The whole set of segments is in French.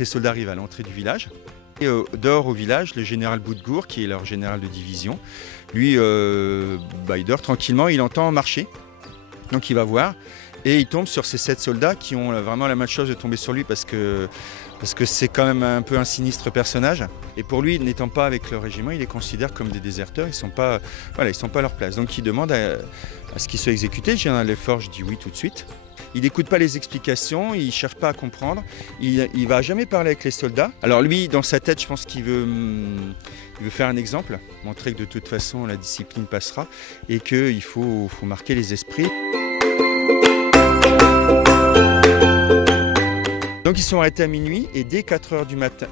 les soldats arrivent à l'entrée du village. Et dehors au village, le général Boutgour, qui est leur général de division, lui, il dort tranquillement, il entend marcher. Donc il va voir et il tombe sur ces 7 soldats qui ont vraiment la malchance de tomber sur lui parce que c'est quand même un peu un sinistre personnage. Et pour lui, n'étant pas avec le régiment, il les considère comme des déserteurs, ils sont pas à leur place. Donc il demande à ce qu'ils soient exécutés. Le général Lesforges dit oui tout de suite. Il n'écoute pas les explications, il ne cherche pas à comprendre, il ne va jamais parler avec les soldats. Alors lui, dans sa tête, je pense qu'il veut faire un exemple, montrer que de toute façon la discipline passera et qu'il faut marquer les esprits. Donc ils sont arrêtés à minuit et dès 4 heures du matin,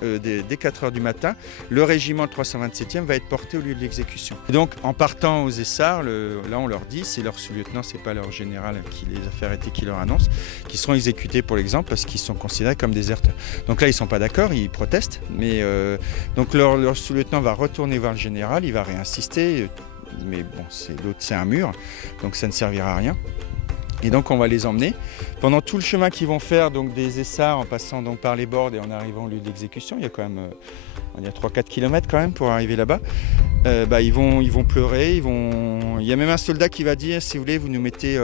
le régiment 327e va être porté au lieu de l'exécution. Donc en partant aux Essarts, là on leur dit, c'est leur sous-lieutenant, c'est pas leur général qui les a fait arrêter, qui leur annonce, qu'ils seront exécutés pour l'exemple parce qu'ils sont considérés comme déserteurs. Donc là ils sont pas d'accord, ils protestent, mais donc leur sous-lieutenant va retourner voir le général, il va réinsister, mais bon l'autre c'est un mur, donc ça ne servira à rien. Et donc on va les emmener. Pendant tout le chemin qu'ils vont faire, donc des Essarts en passant donc par les bords et en arrivant au lieu d'exécution, il y a quand même 3-4 km quand même pour arriver là-bas, ils vont pleurer, il y a même un soldat qui va dire, si vous voulez, vous nous mettez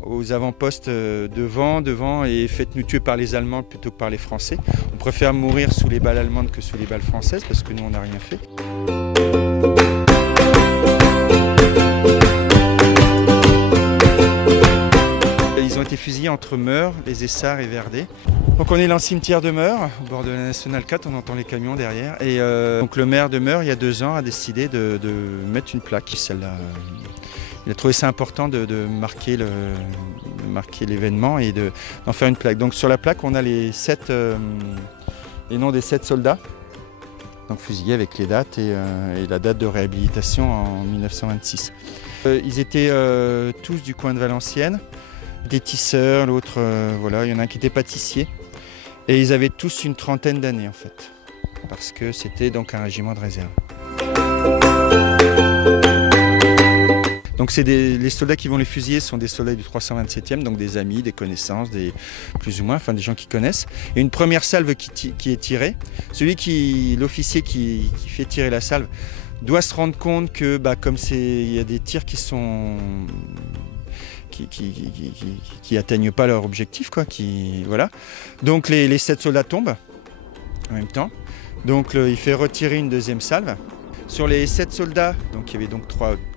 aux avant-postes devant et faites-nous tuer par les Allemands plutôt que par les Français. On préfère mourir sous les balles allemandes que sous les balles françaises parce que nous on n'a rien fait. Ils ont été fusillés entre Meurs, les Essarts et Verdets. Donc on est dans le cimetière de Meurs, au bord de la Nationale 4, on entend les camions derrière. Et donc le maire de Meurs, il y a 2 ans, a décidé de mettre une plaque. Il a trouvé ça important de marquer l'événement et d'en faire une plaque. Donc sur la plaque, on a les noms des 7 soldats, donc fusillés avec les dates et la date de réhabilitation en 1926. Ils étaient tous du coin de Valenciennes. Des tisseurs, l'autre, il y en a un qui était pâtissier. Et ils avaient tous une trentaine d'années en fait, parce que c'était donc un régiment de réserve. Donc les soldats qui vont les fusiller sont des soldats du 327e, donc des amis, des connaissances, plus ou moins, des gens qui connaissent. Il y a une première salve qui est tirée. L'officier qui fait tirer la salve doit se rendre compte que comme il y a des tirs qui atteignent pas leur objectif, voilà. Donc les 7 soldats tombent en même temps. Donc il fait retirer une deuxième salve. Sur les 7 soldats, donc il y avait donc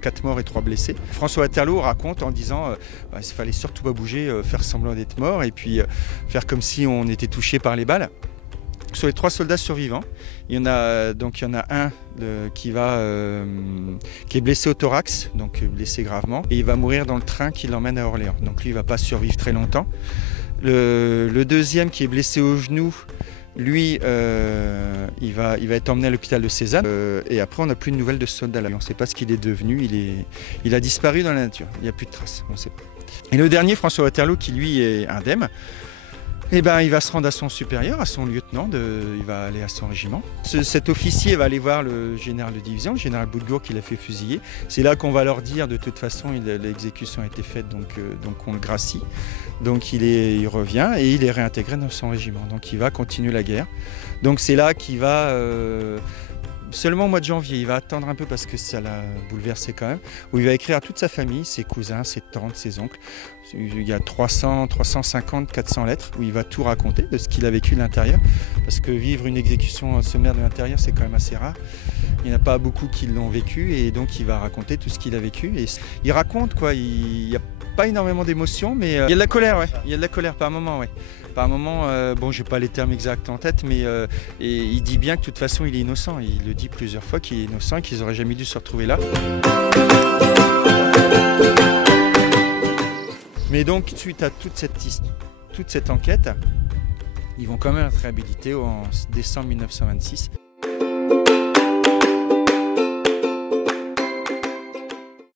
4 morts et 3 blessés. François Waterloo raconte en disant il fallait surtout pas bouger, faire semblant d'être mort et puis faire comme si on était touché par les balles. Sur les 3 soldats survivants, il y en a un qui est blessé au thorax, donc blessé gravement, et il va mourir dans le train qui l'emmène à Orléans. Donc lui, il ne va pas survivre très longtemps. Le deuxième qui est blessé au genou, lui, il va être emmené à l'hôpital de Cézanne. Et après, on n'a plus de nouvelles de ce soldat-là. On ne sait pas ce qu'il est devenu. Il a disparu dans la nature. Il n'y a plus de traces. On ne sait pas. Et le dernier, François Waterloo, qui lui est indemne, il va se rendre à son supérieur, à son lieutenant, il va aller à son régiment. Cet officier va aller voir le général de division, le général Boutgour qui l'a fait fusiller. C'est là qu'on va leur dire, de toute façon, l'exécution a été faite, donc on le gracie. Donc il revient et il est réintégré dans son régiment. Donc il va continuer la guerre. Donc c'est là qu'il va... seulement au mois de janvier, il va attendre un peu parce que ça l'a bouleversé quand même, où il va écrire à toute sa famille, ses cousins, ses tantes, ses oncles. Il y a 300, 350, 400 lettres où il va tout raconter de ce qu'il a vécu de l'intérieur. Parce que vivre une exécution sommaire de l'intérieur, c'est quand même assez rare. Il n'y en a pas beaucoup qui l'ont vécu et donc il va raconter tout ce qu'il a vécu. Et il raconte il n'y a pas énormément d'émotions, mais il y a de la colère, ouais. Il y a de la colère par moment, ouais. Par moment, je n'ai pas les termes exacts en tête, mais et il dit bien que de toute façon il est innocent. Il le dit plusieurs fois qu'il est innocent et qu'ils n'auraient jamais dû se retrouver là. Mais donc, suite à toute cette enquête, ils vont quand même être réhabilités en décembre 1926.